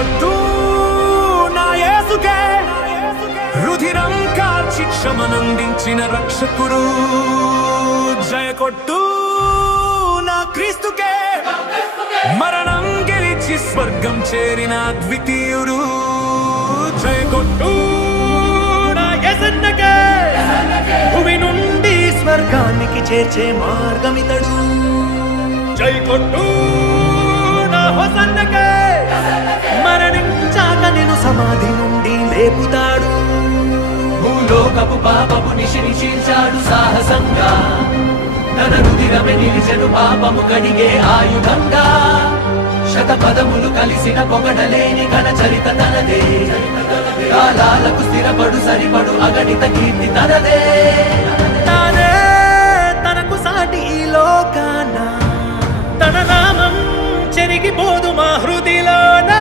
కొట్టు నా యేసుకే, రుధిరం కార్చి క్షమనందించిన రక్షకుడు. జయ కొట్టు నా క్రీస్తుకే, మరణం గెలిచి స్వర్గం చేరిన ద్వితీయుడు. జయ కొట్టు నా యేసన్నకే, భూమి నుండి స్వర్గానికి చేర్చే మార్గమితడు. జై కొట్టు నా హోసన్నకే, మరణించాక నిన్ను సమాధి నుండి లేపుతాడు. భూలోకపు పాపపు నిశిని చీల్చాడు సాహసంగా, తన రుధిరమే నిలిచెను పాపము కడిగే ఆయుధంగా. శతపదములు కలిసిన పొగడలేని ఘన చరిత తనదే, కాలాలకు స్థిరపడు సరిపడు అగణిత కీర్తి తనదే. తానే తనకు సాటి ఈ లోకాన, తన నామం చెరిగిపోదు మా హృదిలోన.